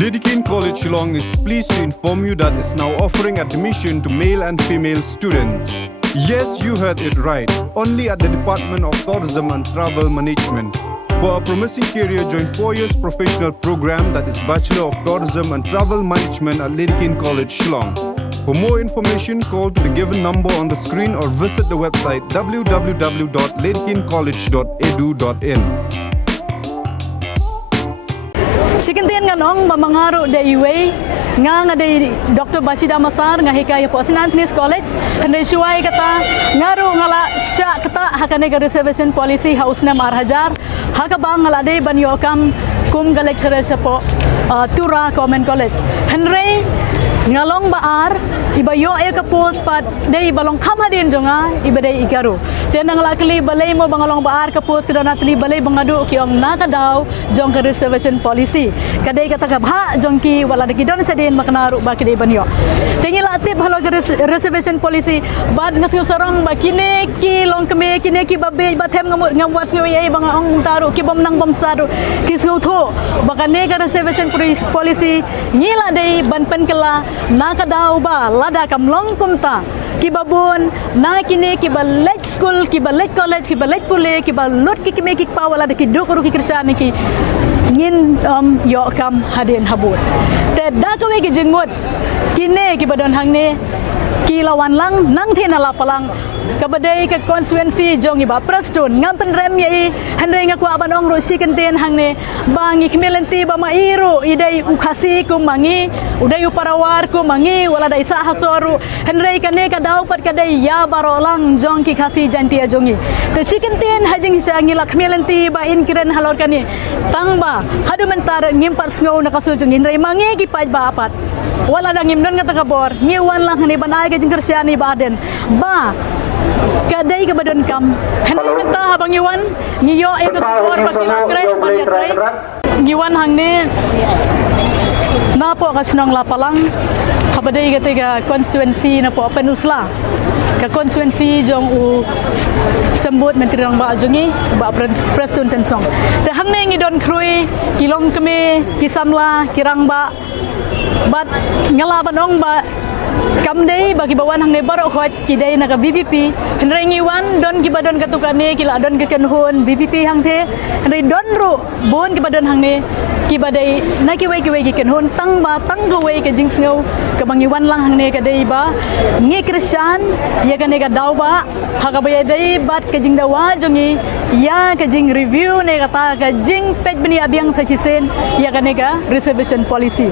Lidikin College Shillong is pleased to inform you that it's now offering admission to male and female students. Yes, you heard it right. Only at the Department of Tourism and Travel Management. For a promising career, join 4 years professional program that is Bachelor of Tourism and Travel Management at Lidikin College Shillong. For more information, call to the given number on the screen or visit the website www.lidikincollege.edu.in. Sikintian nga noong mamangaro da iwe nga day Dr. Bashida Masar nga hikaya po Sinantnis College handay suway kata ngaro ngala siya kata hakane ka reservation policy haus na marhajar hakabang ngala day banyo kam kum ga lecturer siya po Tura Common College Henry ngalong baar ibayo ay kapos pat day balong kamadin jonga ibaday ikaru tenang lakli balay mo bangalong baar kapos kada natli balay bangadu kiong nakadaw jong ka reservation policy kaday katakab ha jong ki wala dikidon sa din makanaru ba kiday banyo tingil atip halo ka reservation policy bad ngasyo sarong ba kine ki long kame kine ki babe bathem ngamwat syo ay bangaong taru ki bom nang bom staru kisngo tho bakane ka reservation policy ngila day banpen kala nakadaw ba lada kamlong kumta kibabun na kini kibalet school kibalet college kibalet pule kibalut kikime kikpa wala de kiduk ru kikrisan ki ngin yo kam hadin habut te da kawe ki jengmut kine kibadon hangne kilawan lang nang thenala palang kabadai ke konstituensi jong iba prestun ngam penrem ye handai ngaku abanong ro sikenten hangne bangi kmelenti ba mairu idai ukasi ku mangi udai uparawar ku mangi wala dai sa hasoru handai kane ka dau pat kadai ya barolang jong ki khasi jantia jongi te sikenten hajing sangi la kmelenti ba in kiren halor kani tangba hadu mentar ngimpat sngo nakasu jong indrai mangi ki paj ba apat wala dang ngimnon ngata kabor ngiwan lang ni banai ke jengkersiani baden ba kadai ke badon kam hendak minta habang iwan ngiyo e ke kor bagilan kres bagian kres ngiwan hang ni napo ka senang lapalang kabadai ketika konstituensi napo penusla ke konstituensi jong u sembut menteri rang ba jongi ba prestun tensong te hang ni ngidon krui kilong keme kisamla kirang ba bat ngala banong ba kamdei bagi bawan hang nebar khot kidai na ka VVP henry ngiwan don gibadon katukane kila don kekenhun VVP hang the henry don ru bon gibadon hang ne kibadai na kiwei gikenhun tang ba tang gawei ke jingsngau ka bangiwan lang hang ne kadai ba ngi krisyan ya kane ka daw ba hakabaya dai bat ke jing dawa jongi ya ke jing review ne kata ka jing pej beni abiang sa chisen ya kane ka reservation policy